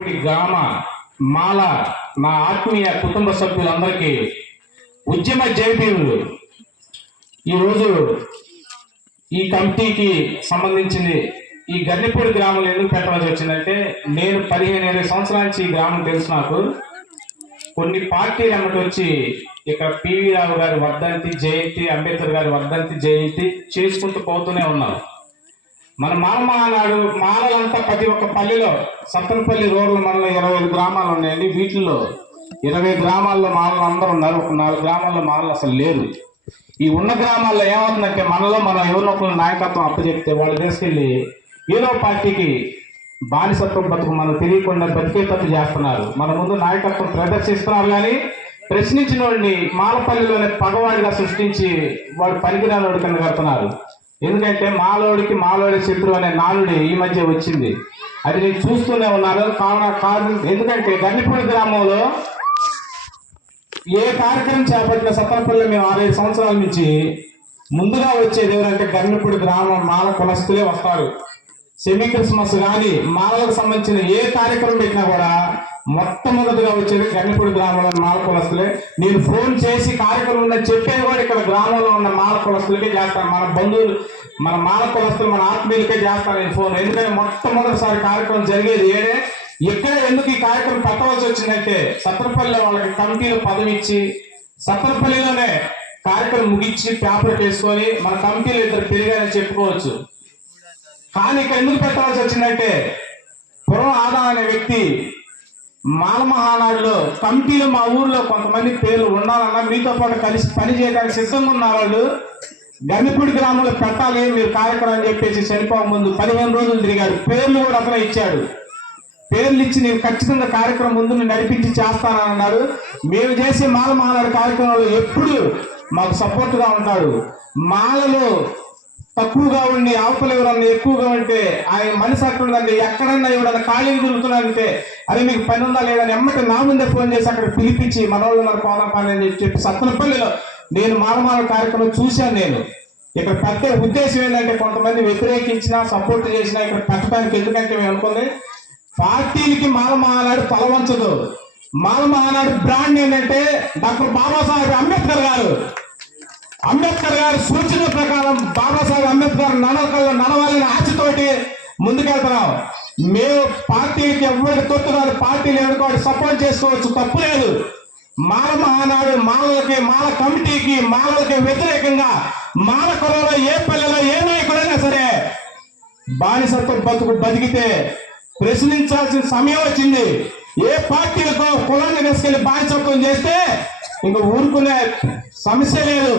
గ్రామ మాల నా ఆత్మీయ కుటుంబ సభ్యులందరికీ ఉద్యమ జయభీములు. ఈరోజు ఈ కమిటీకి సంబంధించింది ఈ గన్నెపూడి గ్రామంలో ఎందుకు పెట్టవలసి వచ్చిందంటే, నేను 15-20 సంవత్సరాల నుంచి ఈ గ్రామం తెలుసు. నాకు కొన్ని పార్టీలు అన్నట్టు వచ్చి ఇక్కడ పివి రావు గారి వర్ధంతి జయంతి, అంబేద్కర్ గారి వర్ధంతి జయంతి చేసుకుంటూ పోతూనే ఉన్నాం. మన మాలమహానాడు మాలలంతా ప్రతి ఒక్క పల్లెలో, సత్తనపల్లి రూరల్ మనలో 25 గ్రామాలు ఉన్నాయండి. వీటిల్లో 20 గ్రామాల్లో మాలలు అందరూ ఉన్నారు. ఒక 4 గ్రామాల్లో మాలలు అసలు లేరు. ఈ ఉన్న గ్రామాల్లో ఏమవుతుందంటే, మనలో మనం ఎవరినో ఒకరు నాయకత్వం అప్పచెప్తే వాళ్ళు తీసుకెళ్ళి ఏదో పార్టీకి బానిసత్వం బతుకు మనం తెలియకుండా బతికేటట్టు చేస్తున్నారు. మన ముందు నాయకత్వం ప్రదర్శిస్తున్నారు, కానీ ప్రశ్నించిన వాడిని మాలపల్లిలోనే పగవాడిగా సృష్టించి వాడు పనికిరాని కింద కడుతున్నారు. ఎందుకంటే మాలోడికి మాలోడి శత్రువు అనే నానుడి ఈ మధ్య వచ్చింది. అది నేను చూస్తూనే ఉన్నాను. కారణం ఎందుకంటే గన్నెపూడి గ్రామంలో ఏ కార్యక్రమం చేపట్టిన సత్తనపల్లి మేము 6-5 సంవత్సరాల నుంచి ముందుగా వచ్చేది ఎవరంటే గన్నెపూడి గ్రామం మాల కులస్తులే వస్తారు. సెమీ క్రిస్మస్ కానీ మాలకు సంబంధించిన ఏ కార్యక్రమం పెట్టినా కూడా మొట్టమొదటిగా వచ్చేది గన్నెపూడి గ్రామంలో మాల కులస్తులే. నేను ఫోన్ చేసి కార్యక్రమం ఉందని చెప్పేది కూడా ఇక్కడ గ్రామంలో ఉన్న మాల కులస్తులకే చేస్తాను. మన బంధువులు, మన మాల కులస్తులు, మన ఆత్మీయులకే చేస్తాను నేను ఫోన్. ఎందుకంటే మొట్టమొదటిసారి కార్యక్రమం జరిగేది ఏడే. ఇక్కడ ఎందుకు ఈ కార్యక్రమం పెట్టవలసి వచ్చిందంటే, సత్తనపల్లిలో వాళ్ళకి కమిటీలు పదవి ఇచ్చి సత్తనపల్లిలోనే కార్యక్రమం ముగించి పేపర్ వేసుకొని మన కమిటీలు ఇద్దరు పెరిగాయని చెప్పుకోవచ్చు. కానీ ఇక్కడ ఎందుకు పెట్టవలసి వచ్చిందంటే, పురం ఆదా అనే వ్యక్తి మాల మహానాడులో కమిటీలు మా ఊర్లో కొంతమంది పేర్లు ఉండాలన్నా మీతో పాటు కలిసి పని చేయడానికి సిద్ధంగా ఉన్న వాళ్ళు గన్నెపూడి గ్రామంలో పెట్టాలి మీరు కార్యక్రమం అని చెప్పేసి చనిపోక ముందు 15 రోజులు తిరిగాడు. పేర్లు కూడా అతను ఇచ్చాడు. పేర్లు ఇచ్చి నేను ఖచ్చితంగా కార్యక్రమం ముందు నడిపించి చేస్తానని అన్నాడు. మేము చేసే మాల మహానాడు కార్యక్రమంలో ఎప్పుడు మాకు సపోర్ట్గా ఉంటాడు. మాలలో తక్కువగా ఉండి అవతల ఎవరన్నా ఎక్కువగా ఉంటే ఆయన మనసు అట్టుందండి. ఎక్కడన్నా ఎవడన్నా ఖాళీ తిరుగుతున్నాడంటే, అరే మీకు పని ఉందా లేదని ఎమ్మటి నా ముందే ఫోన్ చేసి అక్కడ పిలిపించి మనోళ్ళు మన పోదాం పని అని చెప్పి సత్తనపల్లిలో నేను మాలమాల కార్యక్రమం చూశాను. నేను ఇక్కడ పెద్ద ఉద్దేశం ఏంటంటే, కొంతమంది వ్యతిరేకించినా సపోర్ట్ చేసినా ఇక్కడ పెట్టడానికి. ఎందుకంటే మేము అనుకుంది పార్టీలకి మాల మహానాడు తల వంచదు. మాల మహానాడు బ్రాండ్ ఏంటంటే డాక్టర్ బాబాసాహెబ్ అంబేద్కర్ గారి సూచన ప్రకారం బాబాసాహెబ్ అంబేద్కర్ నడవాలని ఆశతోటి ముందుకెళ్తున్నాం. మేము పార్టీకి ఎవరికి తొత్తు కాదు, పార్టీలు ఎవరికి వాడు సపోర్ట్ చేసుకోవచ్చు, తప్పు లేదు. మాల మహానాడు మాలలకి, మాల కమిటీకి, మాలలకి వ్యతిరేకంగా మాల కులంలో ఏ పల్లెలో ఏ నాయకుడైనా సరే బానిసత్వం బతుకు బతికితే ప్రశ్నించాల్సిన సమయం వచ్చింది. ఏ పార్టీలతో కులాన్ని తీసుకెళ్లి బానిసత్వం చేస్తే ఇంకా ఊరుకునే సమస్య లేదు.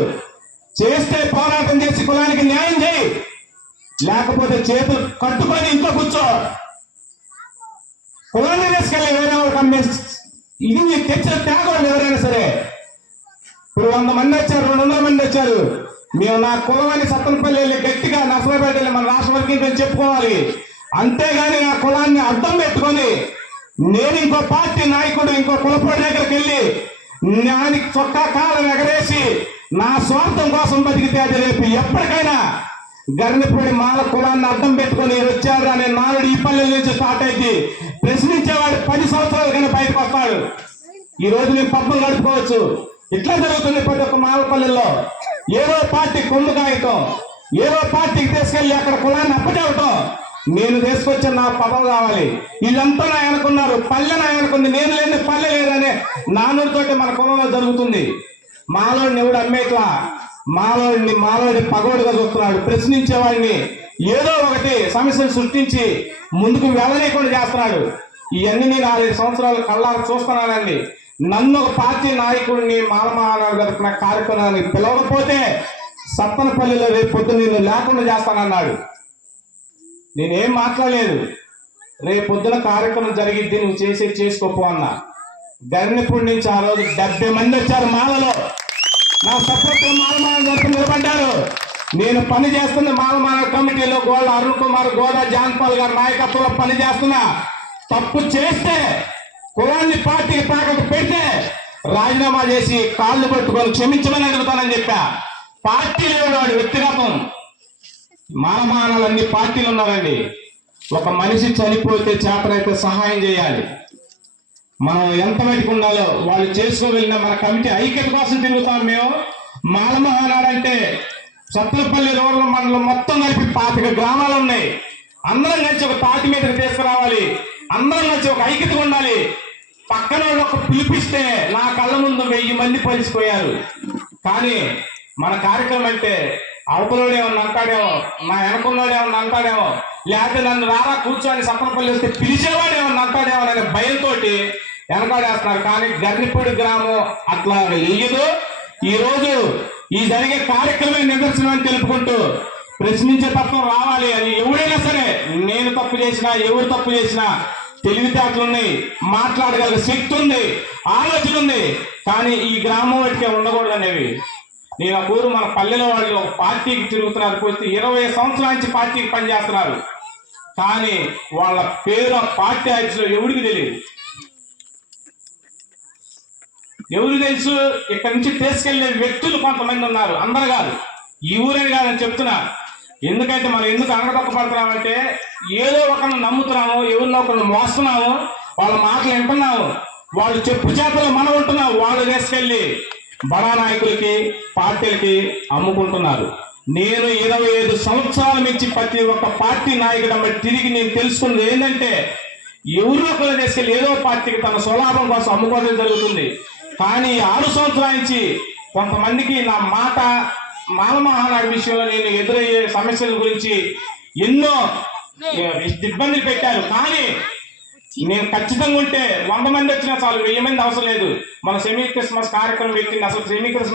చేస్తే పోరాటం చేసి కులానికి న్యాయం చేయి, లేకపోతే చేతులు కట్టుకొని ఇంట్లో కూర్చో. కులాన్ని తీసుకెళ్ళి వేరే వాళ్ళకి అమ్మేసి ఇది తెచ్చిన త్యాగం ఎవరైనా సరే. ఇప్పుడు 100 మంది వచ్చారు, 200 మంది వచ్చారు. మేము నా కులమని సత్తనపల్లి వెళ్ళి గట్టిగా నర్సరాపేట వెళ్ళి మన రాష్ట్ర వర్గీకరణ చెప్పుకోవాలి. అంతేగాని నా కులాన్ని అర్థం పెట్టుకొని నేను ఇంకో పార్టీ నాయకుడు ఇంకో కులపడి దగ్గరికి వెళ్ళి నానికి చొక్కా కాలం ఎగరేసి నా స్వార్థం కోసం బతికితే అది రేపు ఎప్పటికైనా గన్నెపూడి మాల కులాన్ని అర్థం పెట్టుకొని వచ్చారు అనే నాలుగు ఈ పల్లెల నుంచి స్టార్ట్ అయింది. ప్రశ్నించేవాడు 10 సంవత్సరాలు కానీ బయటకు వస్తాడు. ఈ రోజు మేము పబ్బం గడుపుకోవచ్చు. ఇట్లా జరుగుతుంది ప్రతి ఒక్క మాలపల్లెల్లో. ఏదో పార్టీ కొమ్ము కాయటం, ఏదో పార్టీకి తీసుకెళ్ళి అక్కడ కులాన్ని అప్పచెవటం, నేను తీసుకొచ్చే నా పదం కావాలి. వీళ్ళంతా నా అనుకున్నారు, పల్లె నా అనుకుంది, నేను లేని పల్లె లేదనే నానుడితోటి మన కులంలో జరుగుతుంది. మాలోడిని ఎవడు అమ్మేట్లా, మాలోడి పగోడుగా చూస్తున్నాడు. ప్రశ్నించేవాడిని ఏదో ఒకటి సమస్యలు సృష్టించి ముందుకు వెళ్ళనీయకుండా చేస్తున్నాడు. ఇవన్నీ నేను 5 సంవత్సరాలు కళ్ళారా చూస్తున్నానండి. నన్ను ఒక పార్టీ నాయకుడిని మాలమహానాడు జరుపుకున్న కార్యక్రమానికి పిలవకపోతే సత్తనపల్లిలో రేపు పొద్దున నేను లేకుండా చేస్తానన్నాడు. నేనేం మాట్లాడలేదు. రేపు పొద్దున కార్యక్రమం జరిగిద్ది, నువ్వు చేసుకోపో అన్నా. గన్నెపూడి నుంచి ఆ రోజు 70 మంది వచ్చారు మాలలో. నా సపోర్ట్ మాలమాల జరుపు నిలబడ్డారు. నేను పని చేస్తున్న మాలమాల కమిటీలో గోళ్ళ అరుణ్ కుమార్, గోదా జాన్పాల్ గారి నాయకత్వంలో పని చేస్తున్నా. తప్పు చేస్తే కులాన్ని పార్టీకి తాకట్టు పెడితే రాజీనామా చేసి కాళ్ళు పట్టుకొని క్షమించమని అడుగుతానని చెప్పా. పార్టీలో వాడు వ్యక్తిగతం మాలమానాలన్నీ పార్టీలు ఉన్నారండి. ఒక మనిషి చనిపోతే చేతనైతే సహాయం చేయాలి. మనం ఎంత మటుకు ఉండాలో వాళ్ళు చేసుకుని వెళ్ళిన మన కమిటీ ఐక్యత కోసం తిరుగుతాం. మేము మాల మహానాడు అంటే సత్తలపల్లి రూరల్ మండలం మొత్తం కలిపి 25 గ్రామాలు ఉన్నాయి. అందరం కలిసి ఒక తాటి మీదకి తీసుకురావాలి. అందరం కలిసి ఒక ఐక్యత ఉండాలి. పక్కన వాళ్ళు ఒక పిలిపిస్తే నా కళ్ళ ముందు 1000 మంది పరిచిపోయారు. కానీ మన కార్యక్రమం అంటే అవతలోడు ఏమన్నా అంటాడేమో, నా వెనకున్నాడు ఏమన్నా అంటాడేమో, లేకపోతే నన్ను రారా కూర్చొని సత్తలపల్లి వస్తే పిలిచేవాడు ఏమన్నా అంటాడేమో అనే భయంతో వెనకాడేస్తున్నారు. కానీ గర్నిపూడి గ్రామం అట్లా వెయ్యదు. ఈ రోజు ఈ జరిగే కార్యక్రమం నిదర్శనం అని తెలుపుకుంటూ ప్రశ్నించే తత్వం రావాలి. అని ఎవడైనా సరే, నేను తప్పు చేసినా ఎవరు తప్పు చేసినా తెలివితేటలు ఉన్నాయి, మాట్లాడగల శక్తి ఉంది, ఆలోచన ఉంది. కానీ ఈ గ్రామం వాటికే ఉండకూడదు అనేవి. నేను ఆ ఊరు మన పల్లెలో వాళ్ళు ఒక పార్టీకి తిరుగుతున్నారు, పోతే 20 సంవత్సరాల నుంచి పార్టీకి పనిచేస్తున్నారు. కానీ వాళ్ళ పేరు ఆ పార్టీ ఆఫీసులో ఎవరికి తెలియదు. ఎవరు తెలుసు? ఇక్కడి నుంచి తీసుకెళ్లే వ్యక్తులు కొంతమంది ఉన్నారు, అందరు కాదు. ఈ ఊరని కాదని చెప్తున్నా. ఎందుకంటే మనం ఎందుకు అనగదొక్కపడుతున్నామంటే ఏదో ఒకరిని నమ్ముతున్నాము, ఎవరినో ఒకరిని మోస్తున్నాము, వాళ్ళ మాటలు వింటున్నాము, వాళ్ళు చెప్పు చేతలు మనం ఉంటున్నాము. వాళ్ళు తీసుకెళ్లి బడా నాయకులకి పార్టీలకి అమ్ముకుంటున్నారు. నేను 25 సంవత్సరాల నుంచి ప్రతి ఒక్క పార్టీ నాయకుడు తిరిగి నేను తెలుసుకున్నది ఏంటంటే ఎవరినో ఒకరు తీసుకెళ్లి ఏదో పార్టీకి తన స్వలాభం కోసం అమ్ముకోవడం జరుగుతుంది. కానీ 6 సంవత్సరాల నుంచి కొంతమందికి నా మాట మాల మహానాడు విషయంలో నేను ఎదురయ్యే సమస్యల గురించి ఎన్నో ఇబ్బందులు పెట్టారు. కానీ నేను ఖచ్చితంగా ఉంటే 100 మంది వచ్చినా చాలు, 1000 మంది అవసరం లేదు. మన సెమీ క్రిస్మస్ కార్యక్రమం పెట్టింది. అసలు సెమీ క్రిస్మస్